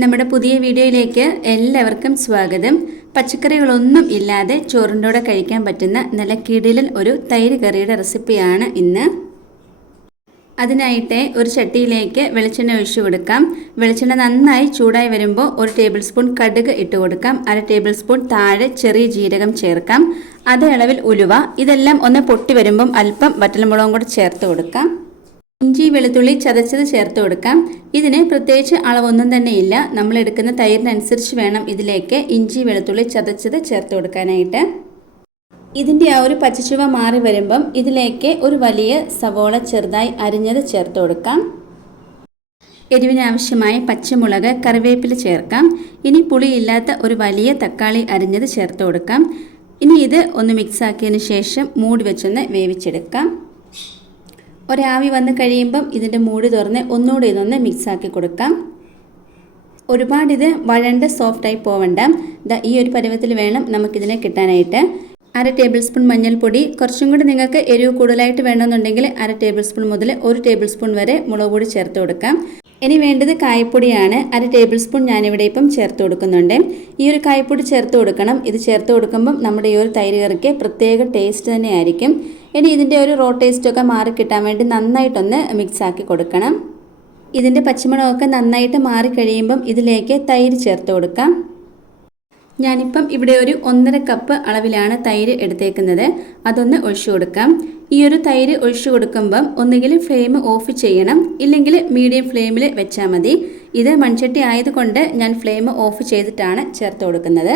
നമ്മുടെ പുതിയ വീഡിയോയിലേക്ക് എല്ലാവർക്കും സ്വാഗതം. പച്ചക്കറികളൊന്നും ഇല്ലാതെ ചോറിൻ്റെ കൂടെ കഴിക്കാൻ പറ്റുന്ന നല്ല കിടിലൻ ഒരു തൈര് കറിയുടെ റെസിപ്പിയാണ് ഇന്ന്. അതിനായിട്ട് ഒരു ചട്ടിയിലേക്ക് വെളിച്ചെണ്ണ ഒഴിച്ചു കൊടുക്കാം. വെളിച്ചെണ്ണ നന്നായി ചൂടായി വരുമ്പോൾ 1 ടേബിൾ സ്പൂൺ കടുക് ഇട്ട് കൊടുക്കാം. 1/2 ടേബിൾ സ്പൂൺ താഴെ ചെറിയ ജീരകം ചേർക്കാം. അതേ അളവിൽ ഉലുവ. ഇതെല്ലാം ഒന്ന് പൊട്ടി വരുമ്പം അല്പം വറ്റൽമുളകും കൂടെ ചേർത്ത് കൊടുക്കാം. ഇഞ്ചി വെളുത്തുള്ളി ചതച്ചത് ചേർത്ത് കൊടുക്കാം. ഇതിന് പ്രത്യേകിച്ച് അളവൊന്നും തന്നെ ഇല്ല. നമ്മൾ എടുക്കുന്ന തൈരിനനുസരിച്ച് വേണം ഇതിലേക്ക് ഇഞ്ചി വെളുത്തുള്ളി ചതച്ചത് ചേർത്ത് കൊടുക്കാനായിട്ട്. ഇതിൻ്റെ ആ ഒരു പച്ചച്ചുവ മാറി വരുമ്പം ഇതിലേക്ക് ഒരു വലിയ സവോള ചെറുതായി അരിഞ്ഞത് ചേർത്ത് കൊടുക്കാം. എരിവിന് ആവശ്യമായ പച്ചമുളക്, കറിവേപ്പില ചേർക്കാം. ഇനി പുളിയില്ലാത്ത ഒരു വലിയ തക്കാളി അരിഞ്ഞത് ചേർത്ത് കൊടുക്കാം. ഇനി ഇത് ഒന്ന് മിക്സ് ആക്കിയതിന് ശേഷം മൂടി വെച്ചൊന്ന് വേവിച്ചെടുക്കാം. ഒരാവി വന്ന് കഴിയുമ്പം ഇതിൻ്റെ മൂടി തുറന്ന് ഒന്നുകൂടി ഇതൊന്ന് മിക്സാക്കി കൊടുക്കാം. ഒരുപാടിത് വഴണ്ട് സോഫ്റ്റായി പോവണ്ട. ഈ ഒരു പരുവത്തിൽ വേണം നമുക്കിതിനെ കിട്ടാനായിട്ട്. 1/2 ടേബിൾ സ്പൂൺ മഞ്ഞൾപ്പൊടി. കുറച്ചും കൂടി നിങ്ങൾക്ക് എരിവ് കൂടുതലായിട്ട് വേണമെന്നുണ്ടെങ്കിൽ 1/2 ടേബിൾ സ്പൂൺ മുതൽ 1 ടേബിൾ സ്പൂൺ വരെ മുളക് പൊടി ചേർത്ത് കൊടുക്കാം. ഇനി വേണ്ടത് കായപ്പൊടിയാണ്. 1/2 ടേബിൾ സ്പൂൺ ഞാനിവിടെ ഇപ്പം ചേർത്ത് കൊടുക്കുന്നുണ്ട്. ഈ ഒരു കായപ്പൊടി ചേർത്ത് കൊടുക്കണം. ഇത് ചേർത്ത് കൊടുക്കുമ്പം നമ്മുടെ ഈ ഒരു തൈര് കറിക്ക് പ്രത്യേക ടേസ്റ്റ് തന്നെ ആയിരിക്കും. ഇനി ഇതിൻ്റെ ഒരു റോ ടേസ്റ്റൊക്കെ മാറി കിട്ടാൻ വേണ്ടി നന്നായിട്ടൊന്ന് മിക്സ് ആക്കി കൊടുക്കണം. ഇതിൻ്റെ പച്ചമണമൊക്കെ നന്നായിട്ട് മാറിക്കഴിയുമ്പം ഇതിലേക്ക് തൈര് ചേർത്ത് കൊടുക്കാം. ഞാനിപ്പം ഇവിടെ ഒരു 1.5 കപ്പ് അളവിലാണ് തൈര് എടുത്തേക്കുന്നത്. അതൊന്ന് ഒഴിച്ചു കൊടുക്കാം. ഈ ഒരു തൈര് ഒഴിച്ചു കൊടുക്കുമ്പം ഒന്നുകിൽ ഫ്ലെയിം ഓഫ് ചെയ്യണം, ഇല്ലെങ്കിൽ മീഡിയം ഫ്ലെയിമിൽ വെച്ചാൽ മതി. ഇത് മൺചട്ടി ആയതുകൊണ്ട് ഞാൻ ഫ്ലെയിം ഓഫ് ചെയ്തിട്ടാണ് ചേർത്ത് കൊടുക്കുന്നത്.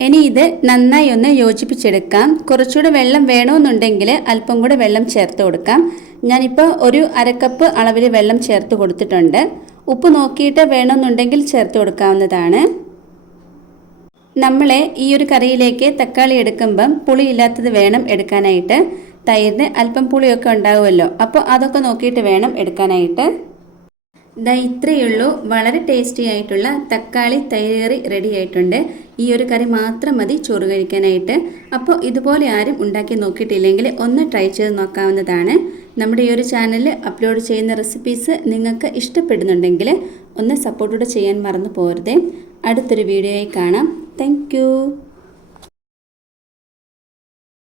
ഇനി ഇത് നന്നായി ഒന്ന് യോജിപ്പിച്ചെടുക്കാം. കുറച്ചുകൂടെ വെള്ളം വേണമെന്നുണ്ടെങ്കിൽ അല്പം കൂടെ വെള്ളം ചേർത്ത് കൊടുക്കാം. ഞാനിപ്പോൾ ഒരു 1/2 കപ്പ് അളവിൽ വെള്ളം ചേർത്ത് കൊടുത്തിട്ടുണ്ട്. ഉപ്പ് നോക്കിയിട്ട് വേണമെന്നുണ്ടെങ്കിൽ ചേർത്ത് കൊടുക്കാവുന്നതാണ്. നമ്മളെ ഈ ഒരു കറിയിലേക്ക് തക്കാളി എടുക്കുമ്പം പുളിയില്ലാത്തത് വേണം എടുക്കാനായിട്ട്. തൈരിന് അല്പം പുളിയൊക്കെ ഉണ്ടാവുമല്ലോ, അപ്പോൾ അതൊക്കെ നോക്കിയിട്ട് വേണം എടുക്കാനായിട്ട്. ഇത്രയേ ഉള്ളൂ. വളരെ ടേസ്റ്റി ആയിട്ടുള്ള തക്കാളി തൈര് കറി റെഡി ആയിട്ടുണ്ട്. ഈ ഒരു കറി മാത്രം മതി ചോറ് കഴിക്കാനായിട്ട്. അപ്പോൾ ഇതുപോലെ ആരും ഉണ്ടാക്കി നോക്കിയിട്ടില്ലെങ്കിൽ ഒന്ന് ട്രൈ ചെയ്ത് നോക്കാവുന്നതാണ്. നമ്മുടെ ഈ ഒരു ചാനലിൽ അപ്ലോഡ് ചെയ്യുന്ന റെസിപ്പീസ് നിങ്ങൾക്ക് ഇഷ്ടപ്പെടുന്നുണ്ടെങ്കിൽ ഒന്ന് സപ്പോർട്ടോടെ ചെയ്യാൻ മറന്നു പോകരുതേ. അടുത്തൊരു വീഡിയോയിൽ കാണാം. Thank you.